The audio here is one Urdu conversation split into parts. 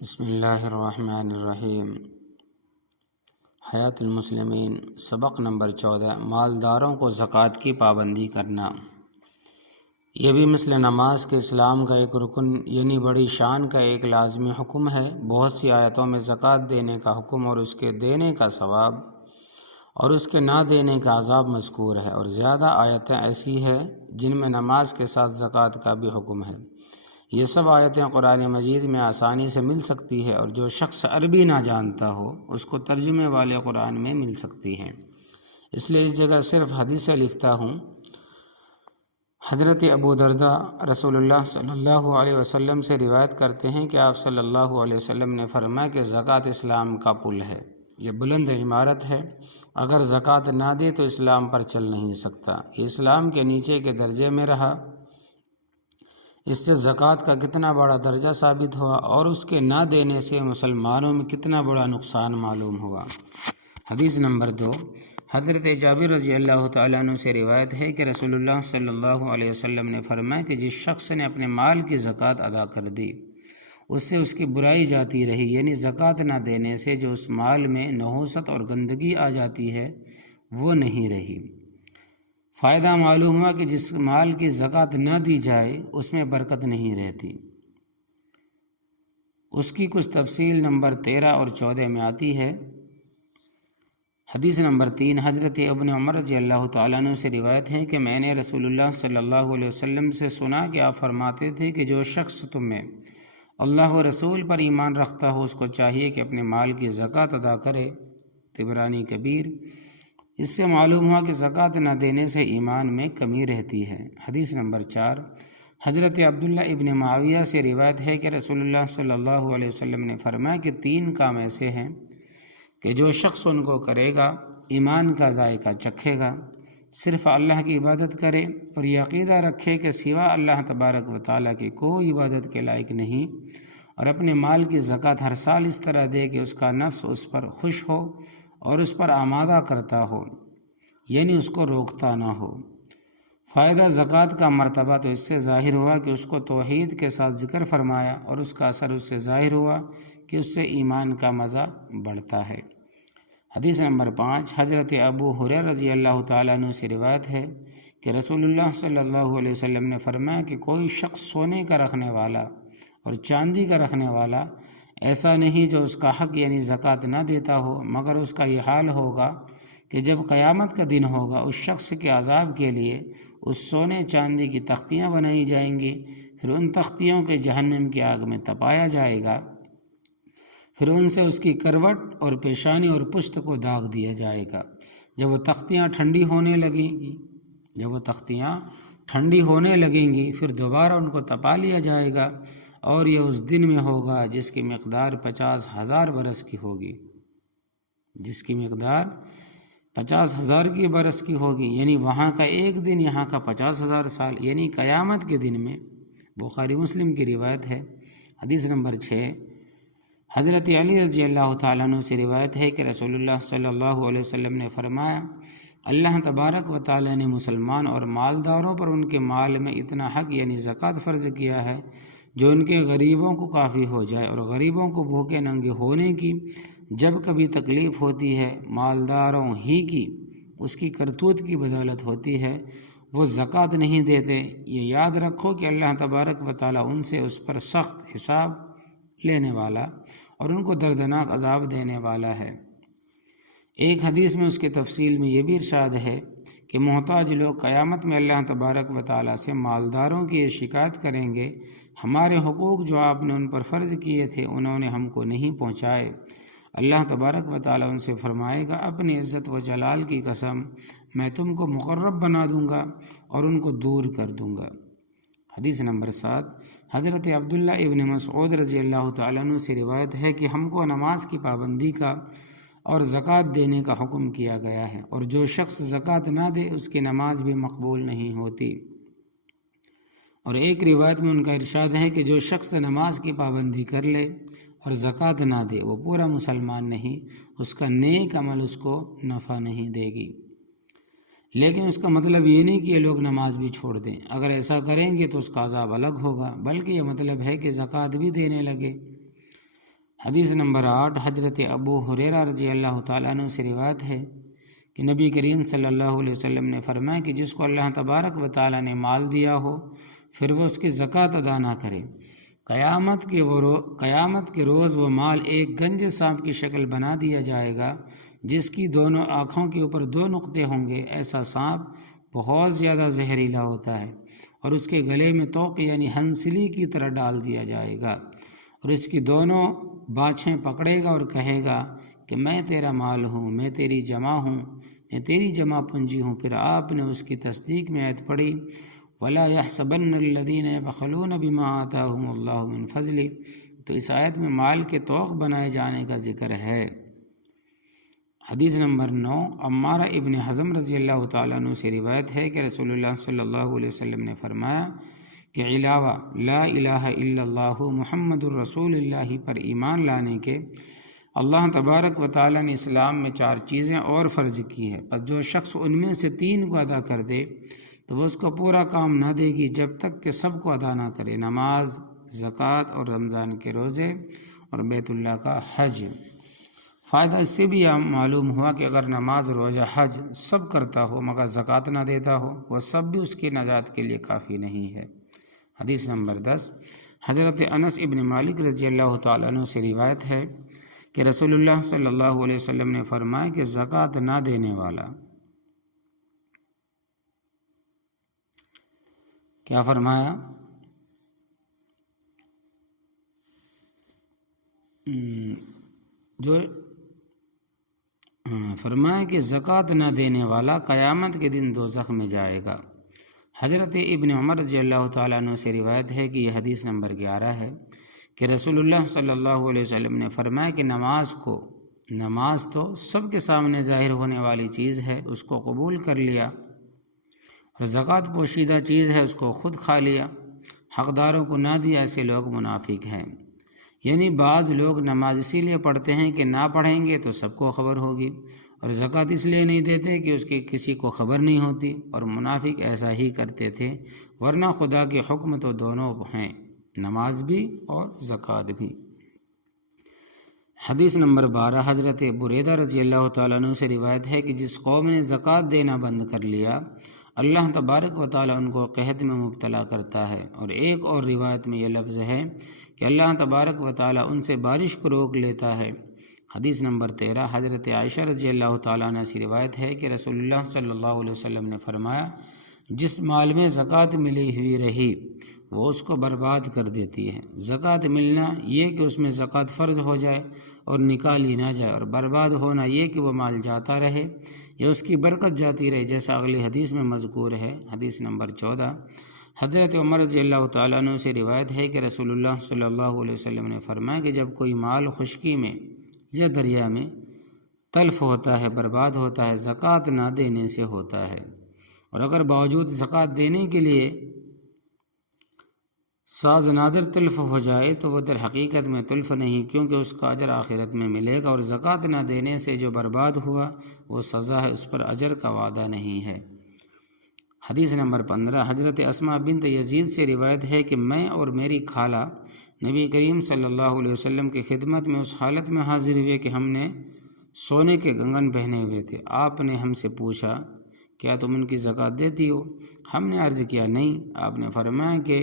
بسم اللہ الرحمن الرحیم۔ حیات المسلمین، سبق نمبر 14، مالداروں کو زکوٰۃ کی پابندی کرنا۔ یہ بھی مثل نماز کے اسلام کا ایک رکن یعنی بڑی شان کا ایک لازمی حکم ہے۔ بہت سی آیتوں میں زکوٰۃ دینے کا حکم اور اس کے دینے کا ثواب اور اس کے نہ دینے کا عذاب مذکور ہے، اور زیادہ آیتیں ایسی ہیں جن میں نماز کے ساتھ زکوٰۃ کا بھی حکم ہے۔ یہ سب آیتیں قرآن مجید میں آسانی سے مل سکتی ہے، اور جو شخص عربی نہ جانتا ہو اس کو ترجمے والے قرآن میں مل سکتی ہیں۔ اس لیے اس جگہ صرف حدیثیں لکھتا ہوں۔ حضرت ابو درداء رسول اللہ صلی اللہ علیہ وسلم سے روایت کرتے ہیں کہ آپ صلی اللہ علیہ وسلم نے فرمایا کہ زکوٰۃ اسلام کا پل ہے، یہ بلند عمارت ہے، اگر زکوٰۃ نہ دے تو اسلام پر چل نہیں سکتا۔ یہ اسلام کے نیچے کے درجے میں رہا۔ اس سے زکوٰۃ کا کتنا بڑا درجہ ثابت ہوا، اور اس کے نہ دینے سے مسلمانوں میں کتنا بڑا نقصان معلوم ہوا۔ حدیث نمبر 2، حضرت جابر رضی اللہ تعالیٰ عنہ سے روایت ہے کہ رسول اللہ صلی اللہ علیہ وسلم نے فرمایا کہ جس شخص نے اپنے مال کی زکوٰۃ ادا کر دی، اس سے اس کی برائی جاتی رہی، یعنی زکوٰۃ نہ دینے سے جو اس مال میں نحوست اور گندگی آ جاتی ہے وہ نہیں رہی۔ فائدہ معلوم ہوا کہ جس مال کی زکوٰۃ نہ دی جائے اس میں برکت نہیں رہتی۔ اس کی کچھ تفصیل نمبر 13 اور 14 میں آتی ہے۔ حدیث نمبر 3، حضرت ابن عمر رضی اللہ تعالیٰ عنہ سے روایت ہے کہ میں نے رسول اللہ صلی اللہ علیہ وسلم سے سنا کہ آپ فرماتے تھے کہ جو شخص تم میں اللہ و رسول پر ایمان رکھتا ہو اس کو چاہیے کہ اپنے مال کی زکوٰۃ ادا کرے۔ طبرانی کبیر۔ اس سے معلوم ہوا کہ زکوٰۃ نہ دینے سے ایمان میں کمی رہتی ہے۔ حدیث نمبر 4، حضرت عبداللہ ابن معاویہ سے روایت ہے کہ رسول اللہ صلی اللہ علیہ وسلم نے فرمایا کہ 3 کام ایسے ہیں کہ جو شخص ان کو کرے گا ایمان کا ذائقہ چکھے گا، صرف اللہ کی عبادت کرے اور یہ عقیدہ رکھے کہ سوا اللہ تبارک و تعالیٰ کی کوئی عبادت کے لائق نہیں، اور اپنے مال کی زکوٰۃ ہر سال اس طرح دے کہ اس کا نفس اس پر خوش ہو اور اس پر آمادہ کرتا ہو، یعنی اس کو روکتا نہ ہو۔ فائدہ زکوٰۃ کا مرتبہ تو اس سے ظاہر ہوا کہ اس کو توحید کے ساتھ ذکر فرمایا، اور اس کا اثر اس سے ظاہر ہوا کہ اس سے ایمان کا مزہ بڑھتا ہے۔ حدیث نمبر 5، حضرت ابو ہریرہ رضی اللہ تعالیٰ عنہ سے روایت ہے کہ رسول اللہ صلی اللہ علیہ وسلم نے فرمایا کہ کوئی شخص سونے کا رکھنے والا اور چاندی کا رکھنے والا ایسا نہیں جو اس کا حق یعنی زکوٰۃ نہ دیتا ہو، مگر اس کا یہ حال ہوگا کہ جب قیامت کا دن ہوگا اس شخص کے عذاب کے لیے اس سونے چاندی کی تختیاں بنائی جائیں گی، پھر ان تختیوں کے جہنم کی آگ میں تپایا جائے گا، پھر ان سے اس کی کروٹ اور پیشانی اور پشت کو داغ دیا جائے گا۔ جب وہ تختیاں ٹھنڈی ہونے لگیں گی پھر دوبارہ ان کو تپا لیا جائے گا، اور یہ اس دن میں ہوگا جس کی مقدار 50,000 برس کی ہوگی، برس کی ہوگی، یعنی وہاں کا ایک دن یہاں کا 50,000 سال، یعنی قیامت کے دن میں۔ بخاری مسلم کی روایت ہے۔ حدیث نمبر 6، حضرت علی رضی اللہ تعالیٰ عنہ سے روایت ہے کہ رسول اللہ صلی اللہ علیہ وسلم نے فرمایا اللہ تبارک و تعالیٰ نے مسلمان اور مالداروں پر ان کے مال میں اتنا حق یعنی زکوٰۃ فرض کیا ہے جو ان کے غریبوں کو کافی ہو جائے، اور غریبوں کو بھوکے ننگے ہونے کی جب کبھی تکلیف ہوتی ہے مالداروں ہی کی اس کی کرتوت کی بدولت ہوتی ہے، وہ زکوٰۃ نہیں دیتے۔ یہ یاد رکھو کہ اللہ تبارک و تعالیٰ ان سے اس پر سخت حساب لینے والا اور ان کو دردناک عذاب دینے والا ہے۔ ایک حدیث میں اس کی تفصیل میں یہ بھی ارشاد ہے کہ محتاج لوگ قیامت میں اللہ تبارک و تعالیٰ سے مالداروں کی یہ شکایت کریں گے، ہمارے حقوق جو آپ نے ان پر فرض کیے تھے انہوں نے ہم کو نہیں پہنچائے۔ اللہ تبارک و تعالیٰ ان سے فرمائے گا اپنی عزت و جلال کی قسم میں تم کو مقرب بنا دوں گا اور ان کو دور کر دوں گا۔ حدیث نمبر 7، حضرت عبداللہ ابن مسعود رضی اللہ تعالیٰ عنہ سے روایت ہے کہ ہم کو نماز کی پابندی کا اور زکوٰۃ دینے کا حکم کیا گیا ہے، اور جو شخص زکوٰۃ نہ دے اس کی نماز بھی مقبول نہیں ہوتی۔ اور ایک روایت میں ان کا ارشاد ہے کہ جو شخص نماز کی پابندی کر لے اور زکوٰۃ نہ دے وہ پورا مسلمان نہیں، اس کا نیک عمل اس کو نفع نہیں دے گی۔ لیکن اس کا مطلب یہ نہیں کہ یہ لوگ نماز بھی چھوڑ دیں، اگر ایسا کریں گے تو اس کا عذاب الگ ہوگا، بلکہ یہ مطلب ہے کہ زکوٰۃ بھی دینے لگے۔ حدیث نمبر 8 حضرت ابو ہریرہ رضی اللہ تعالیٰ عنہ سے روایت ہے کہ نبی کریم صلی اللہ علیہ وسلم نے فرمایا کہ جس کو اللہ تبارک و تعالیٰ نے مال دیا ہو پھر وہ اس کی زکوٰۃ ادا نہ کرے، قیامت کے روز وہ مال ایک گنج سانپ کی شکل بنا دیا جائے گا جس کی دونوں آنکھوں کے اوپر 2 نقطے ہوں گے۔ ایسا سانپ بہت زیادہ زہریلا ہوتا ہے اور اس کے گلے میں توق یعنی ہنسلی کی طرح ڈال دیا جائے گا اور اس کی دونوں باچھیں پکڑے گا اور کہے گا کہ میں تیرا مال ہوں، میں تیری جمع ہوں، میں تیری جمع پونجی ہوں۔ پھر آپ نے اس کی تصدیق میں آیت پڑھی وَلَا يَحْسَبَنَّ الَّذِينَ يَبْخَلُونَ بِمَا آتَاهُمُ اللَّهُ مِنْ فَضْلِهِ، تو اس آیت میں مال کے توق بنائے جانے کا ذکر ہے۔ حدیث نمبر 9 عمارہ ابن حزم رضی اللہ تعالیٰ عنہ سے روایت ہے کہ رسول اللہ صلی اللہ علیہ وسلم نے فرمایا کہ علاوہ لا الہ الا اللہ محمد الرسول اللہ پر ایمان لانے کے اللہ تبارک و تعالیٰ نے اسلام میں 4 چیزیں اور فرض کی ہے، پس جو شخص ان میں سے 3 کو ادا کر دے تو وہ اس کو پورا کام نہ دے گی جب تک کہ سب کو ادا نہ کرے، نماز، زکوٰۃ اور رمضان کے روزے اور بیت اللہ کا حج۔ فائدہ اس سے بھی معلوم ہوا کہ اگر نماز، روزہ، حج سب کرتا ہو مگر زکوٰۃ نہ دیتا ہو وہ سب بھی اس کی نجات کے لیے کافی نہیں ہے۔ حدیث نمبر 10 حضرت انس ابن مالک رضی اللہ تعالیٰ عنہ سے روایت ہے کہ رسول اللہ صلی اللہ علیہ وسلم نے فرمایا کہ زکوٰۃ نہ دینے والا، کیا فرمایا؟ فرمایا کہ زکوٰۃ نہ دینے والا قیامت کے دن دوزخ میں جائے گا۔ حضرت ابن عمر رضی اللہ تعالیٰ عنہ سے روایت ہے کہ یہ حدیث نمبر 11 ہے کہ رسول اللہ صلی اللہ علیہ وسلم نے فرمایا کہ نماز تو سب کے سامنے ظاہر ہونے والی چیز ہے، اس کو قبول کر لیا، اور زکوٰۃ پوشیدہ چیز ہے، اس کو خود کھا لیا، حقداروں کو نہ دیا، ایسے لوگ منافق ہیں۔ یعنی بعض لوگ نماز اسی لیے پڑھتے ہیں کہ نہ پڑھیں گے تو سب کو خبر ہوگی، اور زکوٰۃ اس لیے نہیں دیتے کہ اس کی کسی کو خبر نہیں ہوتی، اور منافق ایسا ہی کرتے تھے، ورنہ خدا کے حکم تو دونوں ہیں، نماز بھی اور زکوٰۃ بھی۔ حدیث نمبر 12 حضرت بریدہ رضی اللہ تعالیٰ عنہ سے روایت ہے کہ جس قوم نے زکوٰۃ دینا بند کر لیا اللہ تبارک و تعالیٰ ان کو قحط میں مبتلا کرتا ہے، اور ایک اور روایت میں یہ لفظ ہے کہ اللہ تبارک و تعالیٰ ان سے بارش کو روک لیتا ہے۔ حدیث نمبر 13 حضرت عائشہ رضی اللہ تعالیٰ عنہ سے روایت ہے کہ رسول اللہ صلی اللہ علیہ وسلم نے فرمایا جس مال میں زکوٰۃ ملی ہوئی رہی وہ اس کو برباد کر دیتی ہے۔ زکوٰۃ ملنا یہ کہ اس میں زکوٰۃ فرض ہو جائے اور نکالی نہ جائے، اور برباد ہونا یہ کہ وہ مال جاتا رہے یا اس کی برکت جاتی رہے، جیسا اگلی حدیث میں مذکور ہے۔ حدیث نمبر 14 حضرت عمر رضی اللہ تعالیٰ عنہ سے روایت ہے کہ رسول اللہ صلی اللہ علیہ وسلم نے فرمایا کہ جب کوئی مال خشکی میں یا دریا میں تلف ہوتا ہے، برباد ہوتا ہے، زکوٰۃ نہ دینے سے ہوتا ہے، اور اگر باوجود زکوٰۃ دینے کے لیے ساز نادر تلف ہو جائے تو وہ در حقیقت میں تلف نہیں، کیونکہ اس کا اجر آخرت میں ملے گا، اور زکوٰۃ نہ دینے سے جو برباد ہوا وہ سزا ہے، اس پر اجر کا وعدہ نہیں ہے۔ حدیث نمبر 15 حضرت اسماء بنت یزید سے روایت ہے کہ میں اور میری خالہ نبی کریم صلی اللہ علیہ وسلم کی خدمت میں اس حالت میں حاضر ہوئے کہ ہم نے سونے کے کنگن پہنے ہوئے تھے۔ آپ نے ہم سے پوچھا کیا تم ان کی زکوٰۃ دیتی ہو؟ ہم نے عرض کیا نہیں۔ آپ نے فرمایا کہ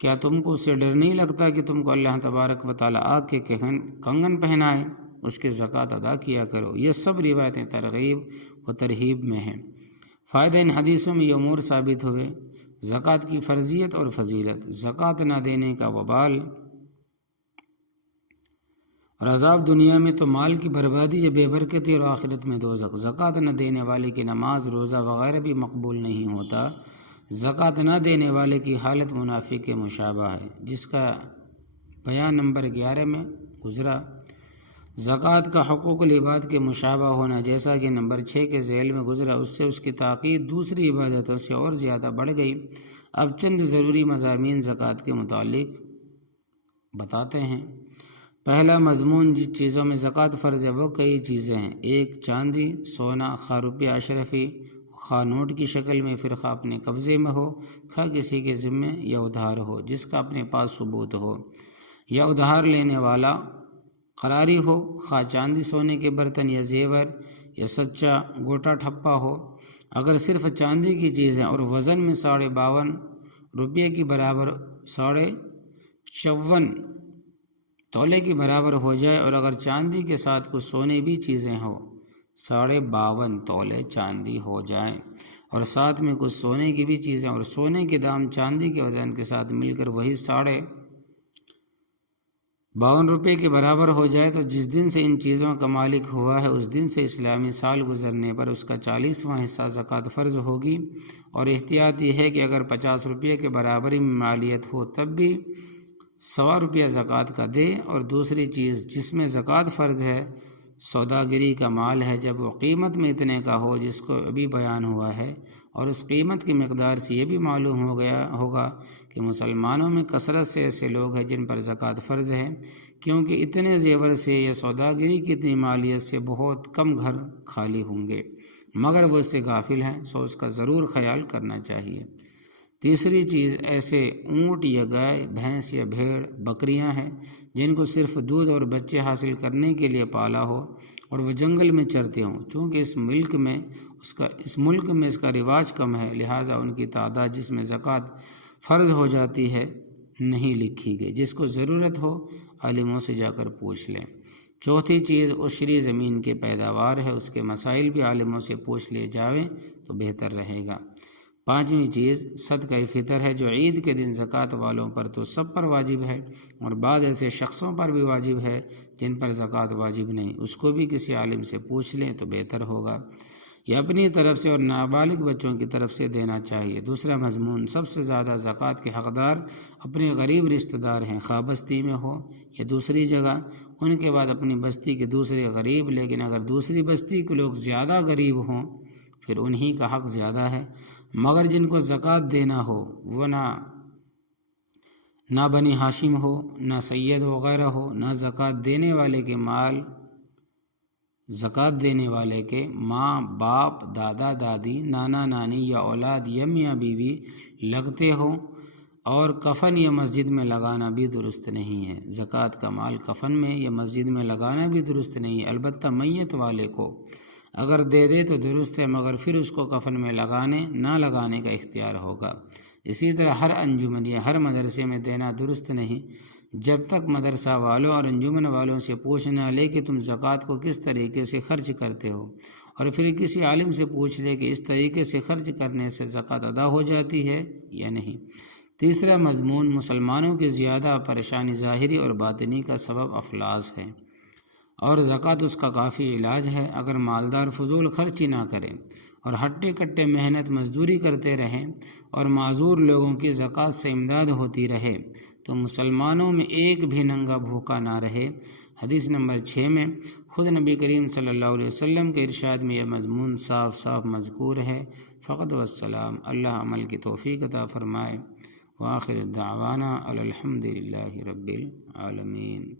کیا تم کو اس سے ڈر نہیں لگتا کہ تم کو اللہ تبارک و تعالیٰ آگ کے کنگن پہنائے؟ اس کے زکوٰۃ ادا کیا کرو۔ یہ سب روایتیں ترغیب و ترہیب میں ہیں۔ فائدہ ان حدیثوں میں یہ امور ثابت ہوئے: زکوٰۃ کی فرضیت اور فضیلت، زکوٰۃ نہ دینے کا وبال اور عذاب دنیا میں تو مال کی بربادی یا بے برکتی، اور آخرت میں دوزخ۔ زکوٰۃ نہ دینے والے کی نماز، روزہ وغیرہ بھی مقبول نہیں ہوتا۔ زکوٰۃ نہ دینے والے کی حالت منافق کے مشابہ ہے، جس کا بیان نمبر 11 میں گزرا۔ زکوٰۃ کا حقوق العباد کے مشابہ ہونا، جیسا کہ نمبر 6 کے ذیل میں گزرا، اس سے اس کی تاکید دوسری عبادتوں سے اور زیادہ بڑھ گئی۔ اب چند ضروری مضامین زکوٰۃ کے متعلق بتاتے ہیں۔ پہلا مضمون، جس چیزوں میں زکوٰۃ فرض ہے وہ کئی چیزیں ہیں: 1 چاندی، سونا، خواہ روپیہ اشرفی، خواہ نوٹ کی شکل میں، پھر خواہ اپنے قبضے میں ہو، خواہ کسی کے ذمے یا ادھار ہو جس کا اپنے پاس ثبوت ہو، یا ادھار لینے والا قراری ہو، خواہ چاندی سونے کے برتن یا زیور یا سچا گوٹا ٹھپا ہو۔ اگر صرف چاندی کی چیزیں اور وزن میں 52.5 روپے کی برابر 54 تولے کی برابر ہو جائے، اور اگر چاندی کے ساتھ کچھ سونے بھی چیزیں ہو، 52.5 تولے چاندی ہو جائیں اور ساتھ میں کچھ سونے کی بھی چیزیں، اور سونے کے دام چاندی کے وزن کے ساتھ مل کر وہی 52 روپے کے برابر ہو جائے، تو جس دن سے ان چیزوں کا مالک ہوا ہے اس دن سے اسلامی سال گزرنے پر اس کا 40واں حصہ زکوٰۃ فرض ہوگی۔ اور احتیاط یہ ہے کہ اگر 50 روپے کے برابری میں مالیت ہو تب بھی 1.25 روپیہ زکوٰۃ کا دے، اور دوسری چیز جس میں زکوٰۃ فرض ہے سوداگری کا مال ہے، جب وہ قیمت میں اتنے کا ہو جس کو ابھی بیان ہوا ہے، اور اس قیمت کی مقدار سے یہ بھی معلوم ہوگا کہ مسلمانوں میں کثرت سے ایسے لوگ ہیں جن پر زکوٰۃ فرض ہے، کیونکہ اتنے زیور سے یا سوداگری کی اتنی مالیت سے بہت کم گھر خالی ہوں گے، مگر وہ اس سے غافل ہیں، سو اس کا ضرور خیال کرنا چاہیے۔ تیسری چیز ایسے اونٹ یا گائے، بھینس یا بھیڑ، بکریاں ہیں جن کو صرف دودھ اور بچے حاصل کرنے کے لیے پالا ہو اور وہ جنگل میں چرتے ہوں، چونکہ اس ملک میں اس کا رواج کم ہے، لہٰذا ان کی تعداد جس میں زکوٰۃ فرض ہو جاتی ہے نہیں لکھی گئی۔ جس کو ضرورت ہو عالموں سے جا کر پوچھ لیں۔ چوتھی چیز عشری زمین کی پیداوار ہے، اس کے مسائل بھی عالموں سے پوچھ لیے جاویں تو بہتر رہے گا۔ پانچویں چیز صدقہ فطر ہے، جو عید کے دن زکوٰۃ والوں پر تو سب پر واجب ہے، اور بعض ایسے شخصوں پر بھی واجب ہے جن پر زکوٰۃ واجب نہیں، اس کو بھی کسی عالم سے پوچھ لیں تو بہتر ہوگا۔ یہ اپنی طرف سے اور نابالغ بچوں کی طرف سے دینا چاہیے۔ دوسرا مضمون، سب سے زیادہ زکوٰۃ کے حقدار اپنے غریب رشتہ دار ہیں، خواہ بستی میں ہو یا دوسری جگہ، ان کے بعد اپنی بستی کے دوسرے غریب، لیکن اگر دوسری بستی کے لوگ زیادہ غریب ہوں پھر انہی کا حق زیادہ ہے، مگر جن کو زکوٰۃ دینا ہو وہ نہ بنی ہاشم ہو، نہ سید وغیرہ ہو، نہ زکوٰۃ دینے والے کے ماں باپ، دادا دادی، نانا نانی یا اولاد یا میاں بیوی لگتے ہوں، اور کفن یا مسجد میں لگانا بھی درست نہیں ہے۔ زکوٰۃ کا مال کفن میں یا مسجد میں لگانا بھی درست نہیں ہے، البتہ میت والے کو اگر دے تو درست ہے، مگر پھر اس کو کفن میں نہ لگانے کا اختیار ہوگا۔ اسی طرح ہر انجمن یا ہر مدرسے میں دینا درست نہیں، جب تک مدرسہ والوں اور انجمن والوں سے پوچھ نہ لے کہ تم زکوٰۃ کو کس طریقے سے خرچ کرتے ہو، اور پھر کسی عالم سے پوچھ لے کہ اس طریقے سے خرچ کرنے سے زکوٰۃ ادا ہو جاتی ہے یا نہیں۔ تیسرا مضمون، مسلمانوں کی زیادہ پریشانی ظاہری اور باطنی کا سبب افلاس ہے، اور زکوٰۃ اس کا کافی علاج ہے۔ اگر مالدار فضول خرچی نہ کریں اور ہٹے کٹے محنت مزدوری کرتے رہیں اور معذور لوگوں کی زکوٰۃ سے امداد ہوتی رہے تو مسلمانوں میں ایک بھی ننگا بھوکا نہ رہے۔ حدیث نمبر 6 میں خود نبی کریم صلی اللہ علیہ وسلم کے ارشاد میں یہ مضمون صاف صاف مذکور ہے۔ فقط والسلام، اللہ عمل کی توفیق عطا فرمائے۔ وآخر دعوانا الحمد للہ رب العالمین۔